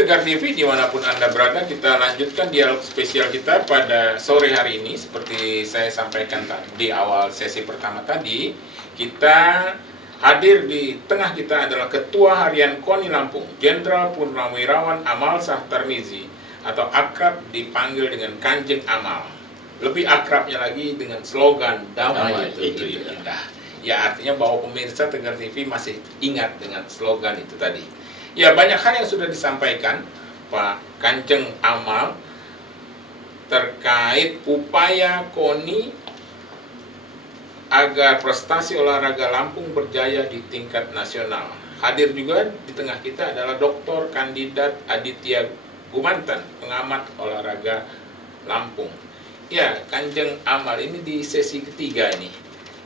Tegar TV dimanapun Anda berada, kita lanjutkan dialog spesial kita pada sore hari ini. Seperti saya sampaikan di awal sesi pertama tadi, kita hadir di tengah kita adalah Ketua Harian KONI Lampung, Jenderal Purnawirawan Amal Shah Tarmizi, atau akrab dipanggil dengan Kanjeng Amal. Lebih akrabnya lagi dengan slogan damai itu indah. Ya, artinya bahwa pemirsa Tegar TV masih ingat dengan slogan itu tadi. Ya, banyak hal yang sudah disampaikan Pak Kanjeng Amal terkait upaya KONI agar prestasi olahraga Lampung berjaya di tingkat nasional. Hadir juga di tengah kita adalah Dr. Kandidat Aditya Gumantan, pengamat olahraga Lampung. Ya, Kanjeng Amal ini di sesi ketiga ini,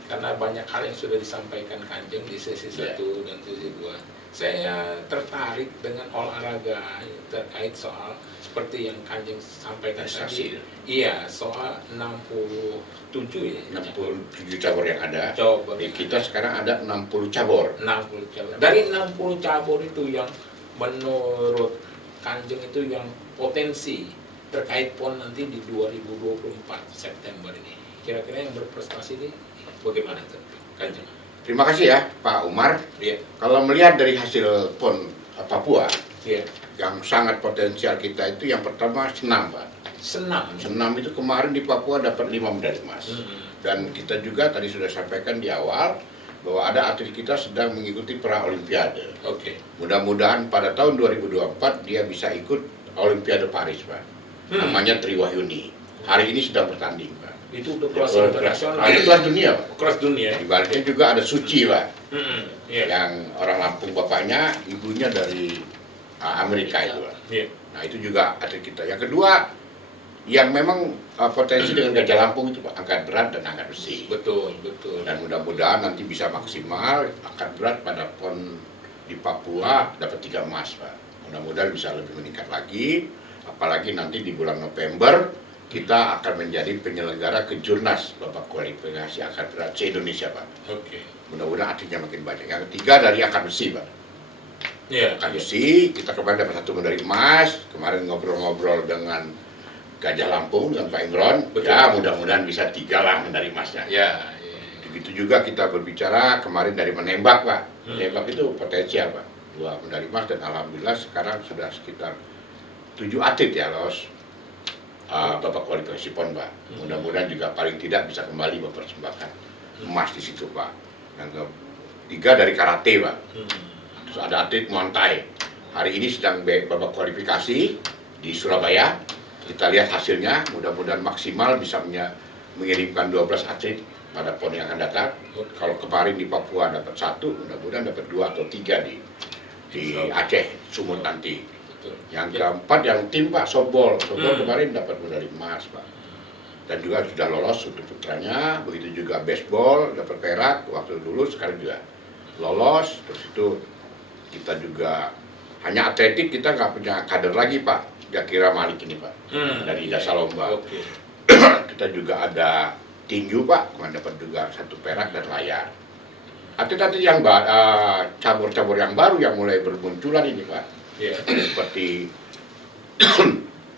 karena banyak hal yang sudah disampaikan Kanjeng di sesi 1 dan sesi 2. Saya tertarik dengan olahraga terkait soal seperti yang Kanjeng sampaikan tadi. Iya, soal 67 ya. 67 cabur yang ada. Cabur. Di kita sekarang ada 60 cabur. 60 cabur. Dari 60 cabur itu yang menurut Kanjeng itu yang potensi terkait PON nanti di 2024 September ini. Kira-kira yang berprestasi ini bagaimana itu, Kanjeng? Terima kasih ya Pak Umar. Iya. Kalau melihat dari hasil PON Papua, Iya. yang sangat potensial kita itu yang pertama senam, Pak. Senam. Senam itu kemarin di Papua dapat 5 medali emas. Dan kita juga tadi sudah sampaikan di awal bahwa ada atlet kita sedang mengikuti pra olimpiade. Oke. Mudah-mudahan pada tahun 2024 dia bisa ikut Olimpiade Paris, Pak. Namanya Triwahyuni. Hari ini sedang bertanding, Pak. Itu untuk kelas internasional. Itu kelas dunia, Pak. Kelas dunia. Di baliknya juga ada Suci, Pak. Iya. Yang orang Lampung bapaknya, ibunya dari Amerika itu, Pak. Iya. Nah, itu juga atlet kita. Yang kedua, yang memang potensi dengan Gajah Lampung itu, Pak, angkat berat dan angkat besi. Betul, betul. Dan mudah-mudahan nanti bisa maksimal angkat berat pada PON di Papua dapat 3 emas, Pak. Mudah-mudahan bisa lebih meningkat lagi, apalagi nanti di bulan November kita akan menjadi penyelenggara kejurnas babak kualifikasi angkat berat se-Indonesia, Pak. Oke. Mudah-mudahan atletnya makin banyak. Yang ketiga dari angkat besi, Pak. Iya. Angkat besi, kita kemarin dapat 1 medali emas. Kemarin ngobrol-ngobrol dengan Gajah Lampung, dengan Pak Imron. Betul. Ya, mudah-mudahan bisa 3 lah medali emasnya. Ya. Begitu juga kita berbicara kemarin dari menembak, Pak. Menembak itu potensial, Pak. 2 medali emas dan alhamdulillah sekarang sudah sekitar 7 atlet ya lolos babak kualifikasi PON, Pak. Mudah-mudahan juga paling tidak bisa kembali mempersembahkan emas di situ, Pak. Yang ketiga dari karate, Pak. Terus ada atlet Muay Thai. Hari ini sedang babak kualifikasi di Surabaya. Kita lihat hasilnya, mudah-mudahan maksimal bisa mengirimkan 12 atlet pada PON yang akan datang. Kalau kemarin di Papua dapat 1, mudah-mudahan dapat 2 atau 3 di Aceh, Sumut nanti. Yang keempat yang tim, Pak, softball. Softball kemarin dapat medali emas, Pak. Dan juga sudah lolos untuk putranya. Begitu juga baseball dapat perak waktu dulu, sekarang juga lolos. Terus itu kita juga hanya atletik, kita nggak punya kader lagi, Pak. Kira Malik ini, Pak, dari Jasa Lomba. Oke. Kita juga ada tinju, Pak, kemarin dapat juga 1 perak dan layar. Atlet-atlet yang cabur-cabur yang baru yang mulai bermunculan ini, Pak. Iya. Seperti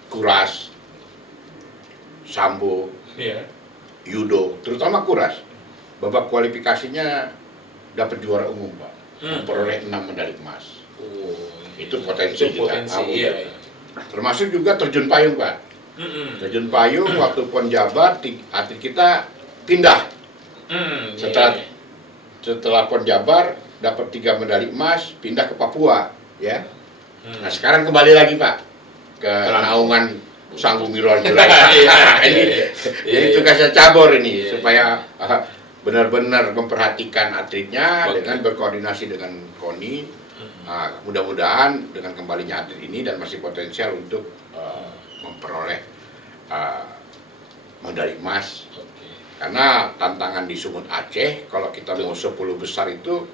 kuras, sambo, Iya. judo, terutama kuras. Babak kualifikasinya dapat juara umum, Pak. Memperoleh 6 medali emas. Oh, Itu potensi itu kita. potensi, iya. Termasuk juga terjun payung, Pak. Terjun payung waktu PON Jabar, atlet kita pindah. Setelah PON Jabar dapat 3 medali emas, pindah ke Papua, ya. Nah, sekarang kembali lagi, Pak, ke naungan Sanggu Miron Julai. Jadi tugasnya cabur ini supaya benar-benar memperhatikan atletnya dengan berkoordinasi dengan KONI. Mudah-mudahan dengan kembalinya atlet ini dan masih potensial untuk memperoleh medali emas. Karena tantangan di Sumut Aceh, kalau kita mau 10 besar itu,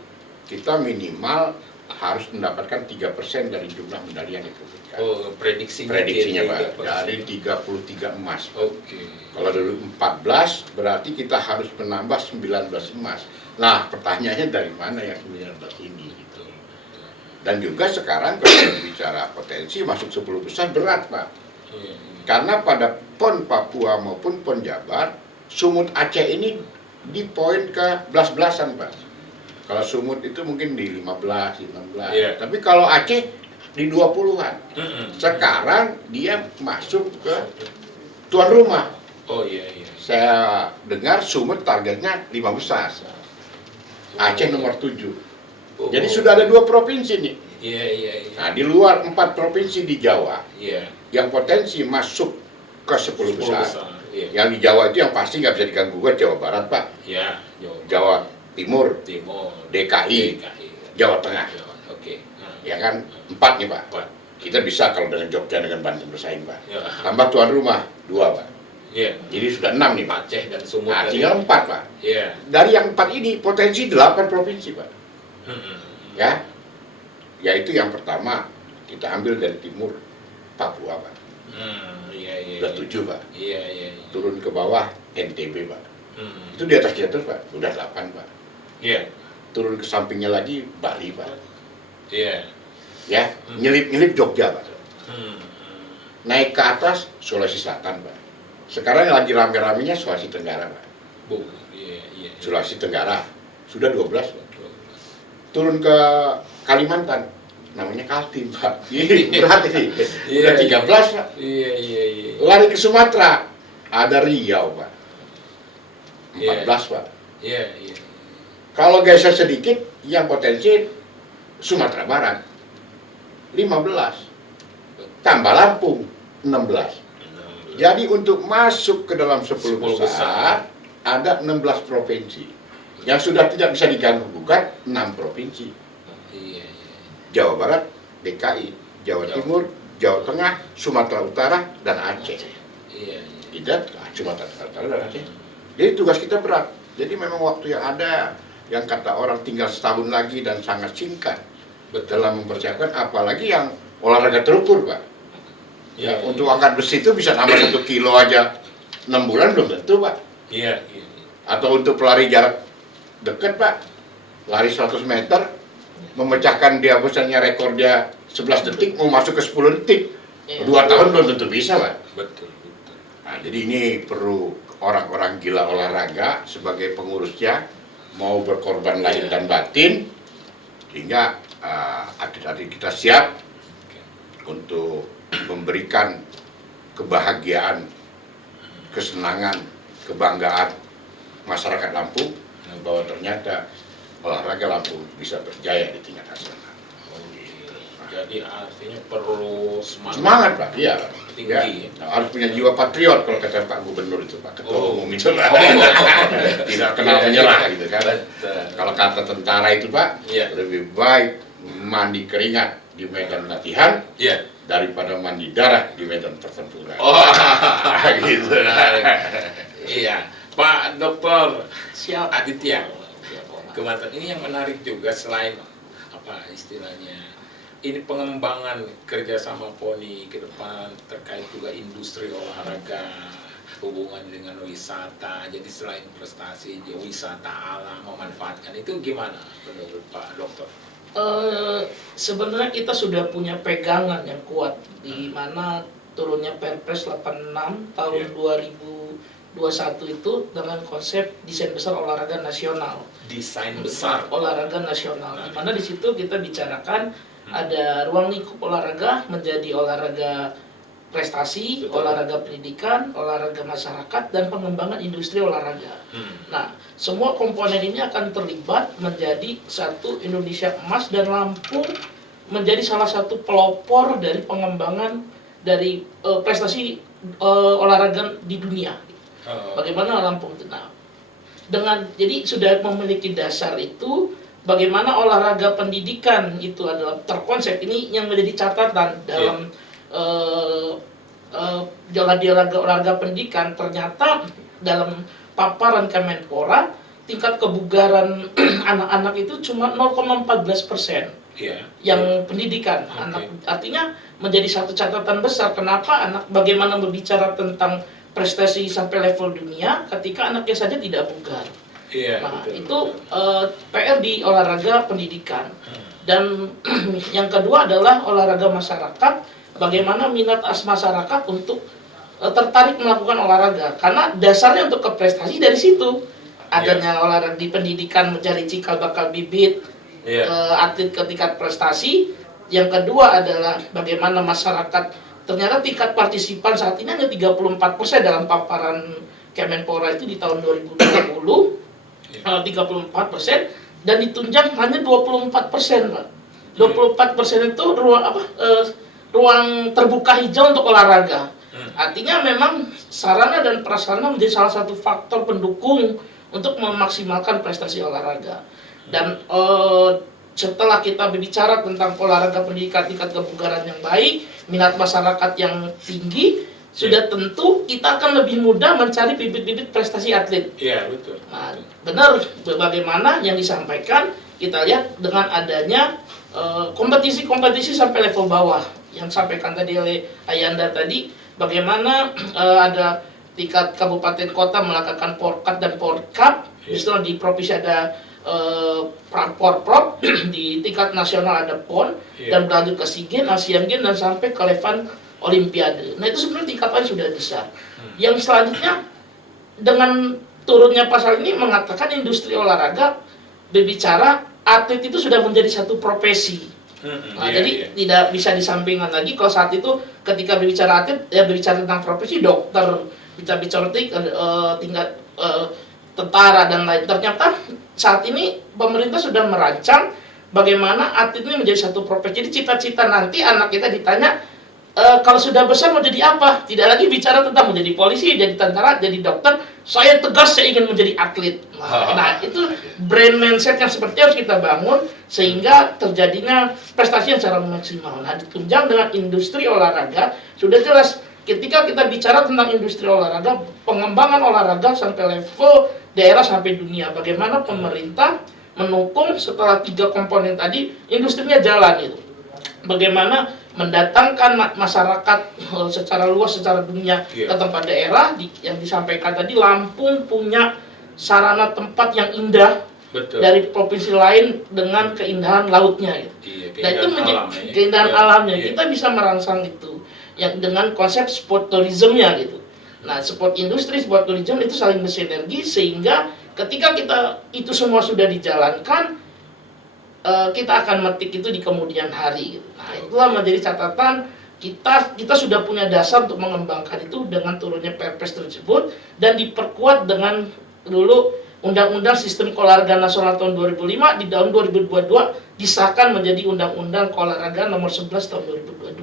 kita minimal harus mendapatkan 3% dari jumlah medali yang diperbutkan. Oh, prediksinya Pak, dari 33 emas. Oke. Kalau dulu 14, berarti kita harus menambah 19 emas. Nah, pertanyaannya dari mana yang 19 ini? Gitu. Dan juga sekarang kalau bicara potensi masuk 10 besar berat, Pak. Karena pada PON Papua maupun PON Jabar, Sumut Aceh ini di poin ke belas-belasan, Pak. Kalau Sumut itu mungkin di 15, 16. Tapi kalau Aceh di 20-an. Sekarang dia masuk ke tuan rumah. Oh iya. Saya dengar Sumut targetnya 5 besar. Aceh nomor 7. Jadi sudah ada 2 provinsi nih. Iya. Nah, di luar 4 provinsi di Jawa, Iya. yang potensi masuk ke 10 besar. Iya. Yang di Jawa itu yang pasti nggak bisa diganggu gugat Jawa Barat, Pak. Iya. Jawa Timur, DKI, Jawa Tengah. Oke. Ya kan, 4 nih, Pak. 4. Kita bisa kalau dengan Jogja dengan Banten bersaing, Pak. Ya. Tambah tuan rumah 2, Pak. Iya. Jadi sudah 6 nih, Pak. Aceh dan Sumut. Nah, tinggal 4, Pak. Iya. Dari yang 4 ini potensi 8 provinsi, Pak. Ya, yaitu yang pertama kita ambil dari timur Papua, Pak. Iya. Udah 7, Pak. Iya. Turun ke bawah NTB, Pak. Itu di atas kita terus, Pak. Udah 8, Pak. Iya. Turun ke sampingnya lagi Bali, Pak. Iya. Ya, nyelip-nyelip Jogja, Pak. Naik ke atas Sulawesi Selatan, Pak. Sekarang yang lagi rame-ramenya Sulawesi Tenggara, Pak. Iya. Sulawesi Tenggara sudah 12, Pak. Turun ke Kalimantan, namanya Kaltim, Pak. Berarti sih, udah 13, Pak. Iya. Lari ke Sumatera, ada Riau, Pak. 14, Pak. Iya. Kalau geser sedikit, yang potensi Sumatera Barat, 15. Tambah Lampung, 16. Jadi untuk masuk ke dalam 10 besar, ada 16 provinsi. Yang sudah tidak bisa diganggu gugat, 6 provinsi. Iya. Jawa Barat, DKI, Jawa Timur, Jawa Tengah, Sumatera Utara, dan Aceh. Iya. Tidak, Sumatera Utara dan Aceh. Jadi tugas kita berat. Jadi memang waktu yang ada, yang kata orang tinggal setahun lagi dan sangat singkat dalam mempersiapkan, apalagi yang olahraga terukur, Pak. Ya, untuk angkat besi itu bisa nambah 1 kilo aja 6 bulan belum tentu, Pak. Iya. Atau untuk pelari jarak dekat, Pak, lari 100 meter, memecahkan dia misalnya rekor dia 11 detik, mau masuk ke 10 detik, 2 tahun belum tentu bisa, Pak. Betul. Nah, jadi ini perlu orang-orang gila olahraga sebagai pengurusnya, mau berkorban lahir dan batin, sehingga atlet-atlet kita siap untuk memberikan kebahagiaan, kesenangan, kebanggaan masyarakat Lampung, bahwa ternyata olahraga Lampung bisa berjaya di tingkat nasional. Jadi artinya perlu Semangat, Pak. Iya, tinggi. Ya. Harus punya jiwa patriot kalau kata Pak Gubernur itu, Pak Ketua Umum itu, Pak. Tidak kenal menyerah gitu kan. Kalau kata tentara itu, Pak, lebih baik mandi keringat di medan latihan daripada mandi darah di medan pertempuran. Gitu. Iya. Pak Dr. Aditya, Kemantan, ini yang menarik juga selain apa istilahnya, ini pengembangan kerjasama PONI ke depan terkait juga industri olahraga, hubungan dengan wisata. Jadi selain prestasi, wisata alam memanfaatkan itu gimana menurut Pak Dokter? Sebenarnya kita sudah punya pegangan yang kuat di mana turunnya Perpres 86 tahun 2021 itu dengan konsep desain besar olahraga nasional. Desain besar olahraga nasional. Di mana di situ kita bicarakan ada ruang lingkup olahraga menjadi olahraga prestasi, olahraga pendidikan, olahraga masyarakat, dan pengembangan industri olahraga. Nah, semua komponen ini akan terlibat menjadi satu Indonesia emas, dan Lampung menjadi salah satu pelopor dari pengembangan dari prestasi olahraga di dunia. Bagaimana Lampung itu? Nah, jadi sudah memiliki dasar itu, bagaimana olahraga pendidikan itu adalah terkonsep, ini yang menjadi catatan dalam olahraga pendidikan. Ternyata dalam paparan Kemenpora tingkat kebugaran anak-anak itu cuma 0,14% yang pendidikan anak. Artinya menjadi satu catatan besar kenapa bagaimana berbicara tentang prestasi sampai level dunia ketika anaknya saja tidak bugar. Nah, itu PR di olahraga pendidikan. Dan yang kedua adalah olahraga masyarakat, bagaimana minat masyarakat untuk tertarik melakukan olahraga, karena dasarnya untuk ke prestasi dari situ. Adanya olahraga di pendidikan mencari cikal bakal bibit atlet ke tingkat prestasi. Yang kedua adalah bagaimana masyarakat, ternyata tingkat partisipan saat ini hanya 34% dalam paparan Kemenpora itu di tahun 2020, 34%, dan ditunjang hanya 24%, Pak. 24% itu ruang terbuka hijau untuk olahraga. Artinya memang sarana dan prasarana menjadi salah satu faktor pendukung untuk memaksimalkan prestasi olahraga. Dan setelah kita berbicara tentang olahraga pendidikan tingkat kebugaran yang baik, minat masyarakat yang tinggi, sudah tentu kita akan lebih mudah mencari bibit-bibit prestasi atlet. Iya, betul. Nah, benar bagaimana yang disampaikan, kita lihat dengan adanya kompetisi-kompetisi sampai level bawah yang disampaikan tadi oleh Ayanda tadi, bagaimana ada tingkat kabupaten kota melakukan Porkat dan Porkap, misalnya di provinsi ada Porprov, di tingkat nasional ada PON, dan berlanjut ke SEA Games, Asian Games, dan sampai ke level Olimpiade. Nah, itu sebenarnya tingkatannya sudah besar. Yang selanjutnya, dengan turunnya pasal ini mengatakan industri olahraga berbicara atlet itu sudah menjadi satu profesi. Nah, jadi tidak bisa disampingkan lagi. Kalau saat itu ketika berbicara atlet, ya berbicara tentang profesi dokter, bicara tingkat tentara dan lain. Ternyata saat ini pemerintah sudah merancang bagaimana atlet ini menjadi satu profesi. Jadi cita-cita nanti anak kita ditanya, kalau sudah besar mau jadi apa? Tidak lagi bicara tentang menjadi polisi, jadi tentara, jadi dokter. Saya tegas, saya ingin menjadi atlet. Nah, itu brand mindset yang seperti harus kita bangun sehingga terjadinya prestasi yang secara maksimal. Nah, ditunjang dengan industri olahraga, sudah jelas ketika kita bicara tentang industri olahraga, pengembangan olahraga sampai level daerah sampai dunia. Bagaimana pemerintah mendukung setelah 3 komponen tadi, industrinya jalan itu. Bagaimana mendatangkan masyarakat secara luas, secara dunia ke tempat daerah, yang disampaikan tadi, Lampung punya sarana tempat yang indah. Betul. Dari provinsi lain dengan keindahan lautnya gitu. Nah, itu menjadi keindahan alamnya. Kita bisa merangsang itu yang dengan konsep sport tourism-nya gitu. Nah, sport industri, sport tourism itu saling bersinergi sehingga ketika kita itu semua sudah dijalankan, kita akan metik itu di kemudian hari gitu. Nah, itulah menjadi catatan kita sudah punya dasar untuk mengembangkan itu dengan turunnya Perpres tersebut dan diperkuat dengan dulu Undang-Undang Sistem Keolahragaan Nasional tahun 2005, di tahun 2022 disahkan menjadi Undang-Undang Keolahragaan nomor 11 tahun 2022.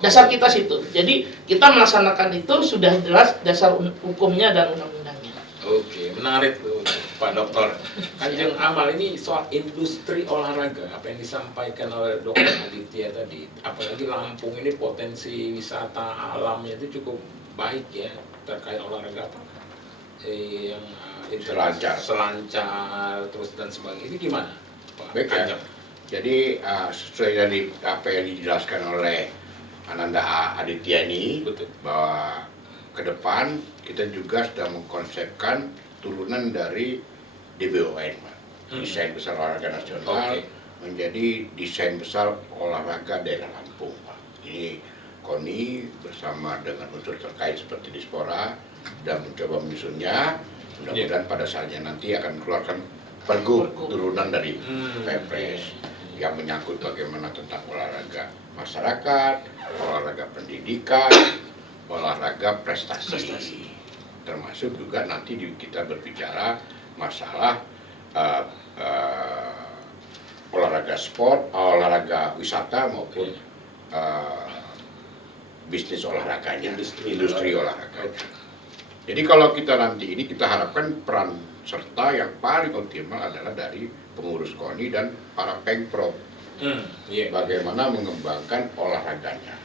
Dasar kita situ. Jadi kita melaksanakan itu sudah jelas dasar hukumnya dan undang-undangnya. Oke, menarik tuh Pak Dokter. Kanjeng Amal, ini soal industri olahraga, apa yang disampaikan oleh Dokter Aditya tadi, apalagi Lampung ini potensi wisata alamnya itu cukup baik ya, terkait olahraga apa? Yang selancar terus dan sebagainya, itu gimana Pak Kanjeng? Jadi sesuai dari apa yang dijelaskan oleh Ananda Aditya ini, betul, bahwa ke depan kita juga sedang mengkonsepkan turunan dari DBON, Desain Besar Olahraga Nasional, menjadi Desain Besar Olahraga Daerah Lampung, Pak. Ini KONI bersama dengan unsur terkait seperti Dispora dan mencoba menyusunnya. Mudah-mudahan pada saatnya nanti akan mengeluarkan pergub turunan dari Perpres yang menyangkut bagaimana tentang olahraga masyarakat, olahraga pendidikan, olahraga prestasi. Termasuk juga nanti kita berbicara masalah olahraga sport, olahraga wisata maupun bisnis olahraganya, industri olahraga. Jadi kalau kita nanti ini, kita harapkan peran serta yang paling optimal adalah dari pengurus KONI dan para pengprov. Bagaimana mengembangkan olahraganya.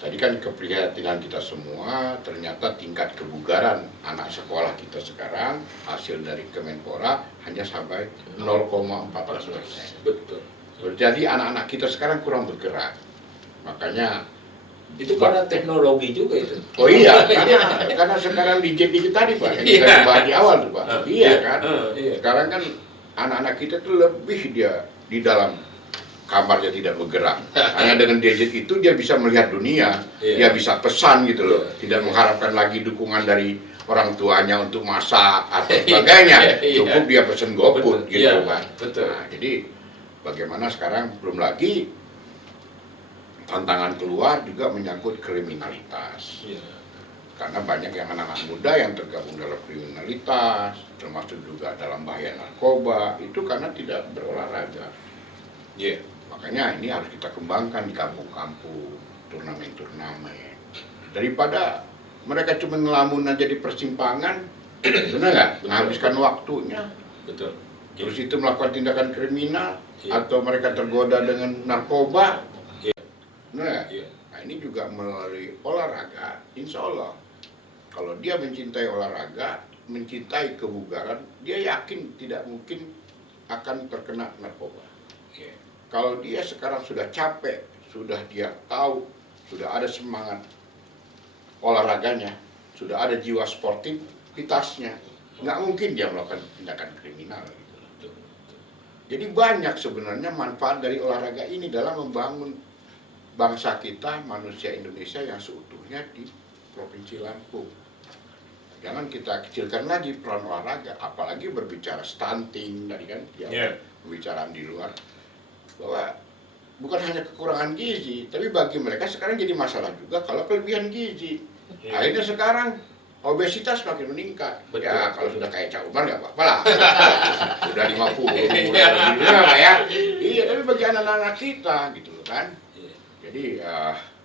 Tadi kan keprihatinan kita semua, ternyata tingkat kebugaran anak sekolah kita sekarang hasil dari Kemenpora hanya sampai 0,14%. Betul. Jadi anak-anak kita sekarang kurang bergerak. Makanya itu karena teknologi juga itu. Oh iya, karena sekarang digit tadi Pak, yang kita bahas di awal tuh Pak. Iya kan. Sekarang kan anak-anak kita tuh lebih dia di dalam kamarnya tidak bergerak. Hanya dengan gadget itu dia bisa melihat dunia, dia bisa pesan gitu loh. Tidak mengharapkan lagi dukungan dari orang tuanya untuk masak atau sebagainya. Cukup dia pesen GoFood gitu kan. Betul. Nah, jadi bagaimana sekarang belum lagi tantangan keluar juga menyangkut kriminalitas. Karena banyak yang anak-anak muda yang tergabung dalam kriminalitas, termasuk juga dalam bahaya narkoba, itu karena tidak berolahraga. Makanya ini harus kita kembangkan di kampung-kampung, turnamen-turnamen. Daripada mereka cuma ngelamun aja di persimpangan, benar nggak? Menghabiskan waktunya. Betul. Terus itu melakukan tindakan kriminal, atau mereka tergoda dengan narkoba. Benar nggak? Nah ini juga melalui olahraga, insya Allah. Kalau dia mencintai olahraga, mencintai kebugaran, dia yakin tidak mungkin akan terkena narkoba. Kalau dia sekarang sudah capek, sudah dia tahu, sudah ada semangat olahraganya, sudah ada jiwa sportivitasnya, nggak mungkin dia melakukan tindakan kriminal. Jadi banyak sebenarnya manfaat dari olahraga ini dalam membangun bangsa kita, manusia Indonesia yang seutuhnya di Provinsi Lampung. Jangan kita kecilkan lagi peran olahraga, apalagi berbicara stunting tadi kan, pembicaraan di luar, bahwa bukan hanya kekurangan gizi, tapi bagi mereka sekarang jadi masalah juga kalau kelebihan gizi. Akhirnya sekarang obesitas makin meningkat. Ya kalau sudah kayak Cak Umar nggak apa-apa lah. Udah 50, udah ya. Iya, tapi bagi anak-anak kita gitu kan. Jadi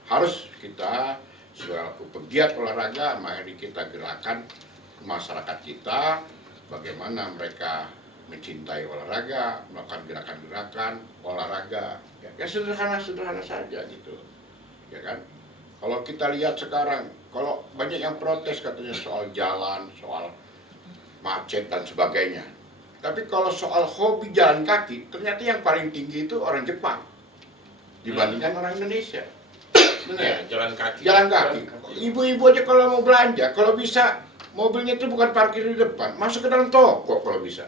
harus kita selaku pegiat olahraga, mari kita gerakan masyarakat kita, bagaimana mereka mencintai olahraga, melakukan gerakan-gerakan olahraga, ya sederhana-sederhana saja gitu, ya kan? Kalau kita lihat sekarang, kalau banyak yang protes katanya soal jalan, soal macet dan sebagainya, tapi kalau soal hobi jalan kaki, ternyata yang paling tinggi itu orang Jepang dibandingkan orang Indonesia. Ya, jalan kaki. Jalan kaki. Ibu-ibu aja kalau mau belanja, kalau bisa mobilnya itu bukan parkir di depan, masuk ke dalam toko kalau bisa.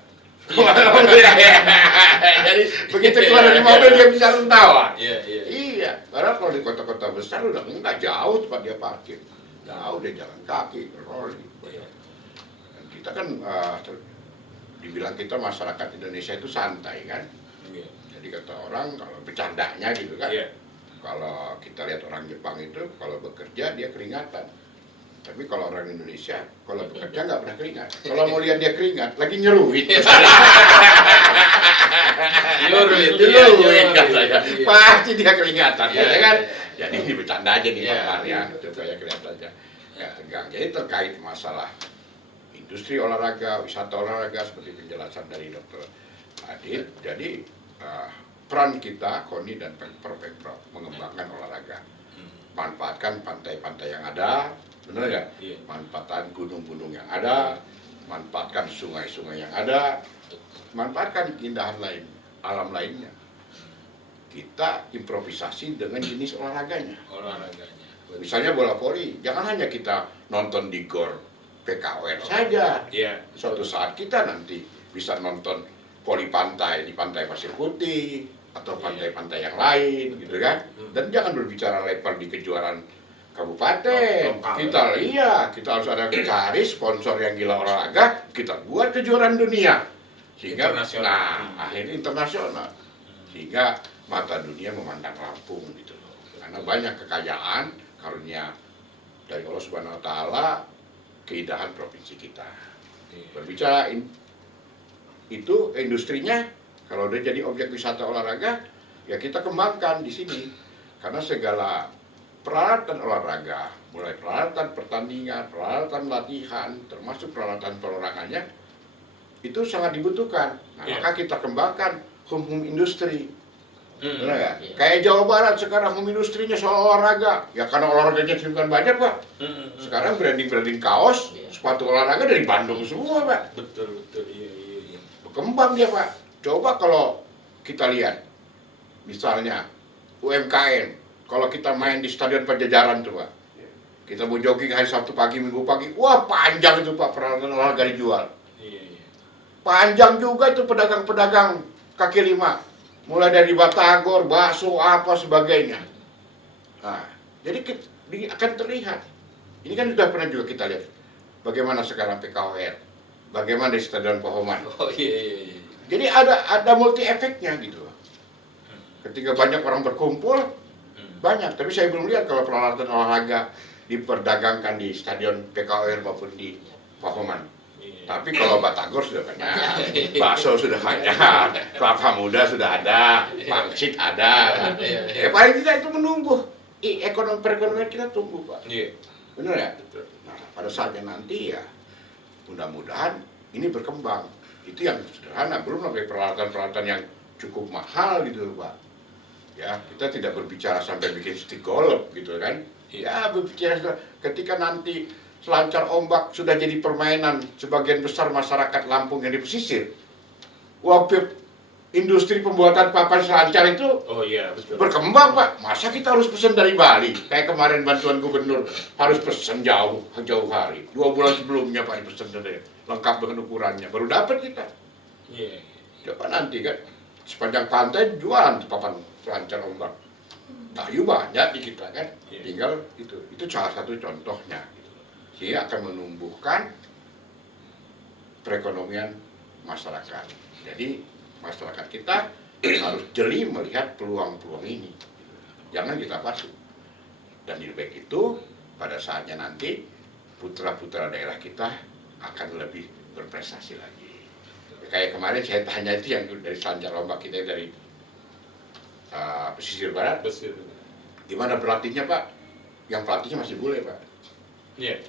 Jadi begitu keluar dari mobil dia bisa tertawa. Iya. Karena kalau di kota-kota besar udah nggak jauh tempat dia parkir, jauh dia jalan kaki, rolling. Dan kita kan dibilang kita masyarakat Indonesia itu santai kan. Jadi kata orang kalau bercandanya gitu kan. Kalau kita lihat orang Jepang itu kalau bekerja dia keringatan, tapi kalau orang Indonesia kalau bekerja nggak pernah keringat. Kalau mau lihat dia keringat lagi nyeruit. Nyeruit katanya. Pasti dia keringatan, ya kan? Jadi ini bercanda aja nih Pak ya, supaya kelihatannya ya tegang. Jadi terkait masalah industri olahraga, wisata olahraga seperti penjelasan dari Dr. Adit. Jadi peran kita, KONI dan Pemprov mengembangkan olahraga, manfaatkan pantai-pantai yang ada, benar nggak? Manfaatkan gunung-gunung yang ada, manfaatkan sungai-sungai yang ada, manfaatkan keindahan lain, alam lainnya. Kita improvisasi dengan jenis olahraganya. Misalnya bola voli, jangan hanya kita nonton di GOR PKWR saja. Suatu saat kita nanti bisa nonton voli pantai di Pantai Pasir Putih atau pantai-pantai yang lain gitu kan. Dan jangan berbicara level di kejuaraan kabupaten. Kita harus ada cari sponsor yang gila olahraga, kita buat kejuaraan dunia. Sehingga akhirnya internasional. Sehingga mata dunia memandang Lampung gitu loh. Karena banyak kekayaan karunia dari Allah Subhanahu wa taala, keindahan provinsi kita. Berbicara itu industrinya, kalau udah jadi objek wisata olahraga, ya kita kembangkan di sini. Karena segala peralatan olahraga, mulai peralatan pertandingan, peralatan latihan, termasuk peralatan perorangannya, itu sangat dibutuhkan. Nah, maka kita kembangkan home industri. Benar ya? Kayak Jawa Barat sekarang home industrinya soal olahraga. Ya karena olahraganya bukan banyak, Pak. Sekarang branding kaos, sepatu olahraga dari Bandung semua, Pak. Betul. Iya. Berkembang dia, Pak. Coba kalau kita lihat, misalnya UMKM, kalau kita main di Stadion Pajajaran tuh, Pak. Kita mau jogging hari Sabtu pagi, Minggu pagi, wah panjang itu Pak peralatan olahraga dijual. Panjang juga itu pedagang-pedagang kaki lima. mulai dari batagor, bakso, apa sebagainya. Nah, jadi akan terlihat. Ini kan sudah pernah juga kita lihat bagaimana sekarang PKOR, bagaimana di Stadion Pahoman. Oh iya. Jadi ada multi efeknya gitu. Ketika banyak orang berkumpul, banyak. Tapi saya belum lihat kalau peralatan olahraga diperdagangkan di Stadion PKOR maupun di Pahoman. Tapi kalau batagor sudah banyak, bakso sudah banyak, kelapa muda sudah ada, pangsit ada. Paling tidak itu menumbuh. Perekonomian kita tumbuh, Pak. Iya. Benar ya? Nah, pada saatnya nanti ya, mudah-mudahan ini berkembang. Itu yang sederhana, belum sampai peralatan-peralatan yang cukup mahal gitu, Pak. Ya, kita tidak berbicara sampai bikin stick golf gitu kan. Ya, berbicara ketika nanti selancar ombak sudah jadi permainan sebagian besar masyarakat Lampung yang di pesisir. Waktu industri pembuatan papan selancar itu betul. berkembang, Pak. Masa kita harus pesan dari Bali? Kayak kemarin bantuan gubernur harus pesan jauh hari. 2 bulan sebelumnya Pak dipesan dari lengkap dengan ukurannya. Baru dapat kita. Iya. Coba nanti kan sepanjang pantai jualan papan selancar ombak. Kayu banyak di kita kan. Tinggal itu salah satu contohnya. Dia akan menumbuhkan perekonomian masyarakat. Jadi masyarakat kita harus jeli melihat peluang-peluang ini. Jangan kita pasif. Dan di baik itu pada saatnya nanti putra-putra daerah kita akan lebih berprestasi lagi. Kayak kemarin saya tanya itu yang dari selancar ombak kita dari pesisir barat. Gimana pelatihnya, Pak? Yang pelatihnya masih bule, Pak. Iya.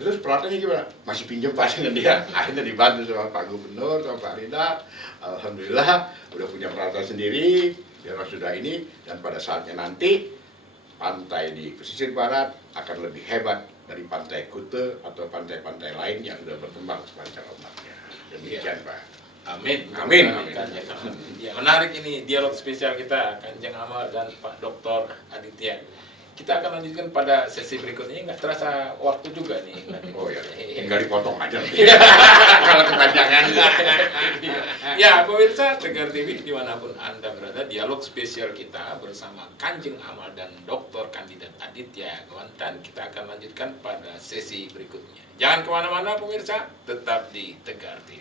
Terus pelatihnya gimana? Masih pinjam Pak dengan dia. Akhirnya dibantu sama Pak Gubernur, sama Pak Rida. Alhamdulillah udah punya peralatan sendiri. Dia sudah ini, dan pada saatnya nanti pantai di pesisir barat akan lebih hebat dari pantai Kute atau pantai-pantai lain yang sudah berkembang selancar ombaknya. Demikian, Pak. Amin. Amin. Kanjeng Amal. Ya, menarik ini dialog spesial kita Kanjeng Amal dan Pak Dr. Aditya. Kita akan lanjutkan pada sesi berikutnya. Nggak terasa waktu juga nih. Oh ya, tinggal dipotong aja. Kalau kepanjangan. Ya, pemirsa Tegar TV dimanapun Anda berada, dialog spesial kita bersama Kanjeng Amal dan Dr. Kandidat Aditya Gawantan. Kita akan lanjutkan pada sesi berikutnya. Jangan kemana-mana pemirsa, tetap di Tegar TV.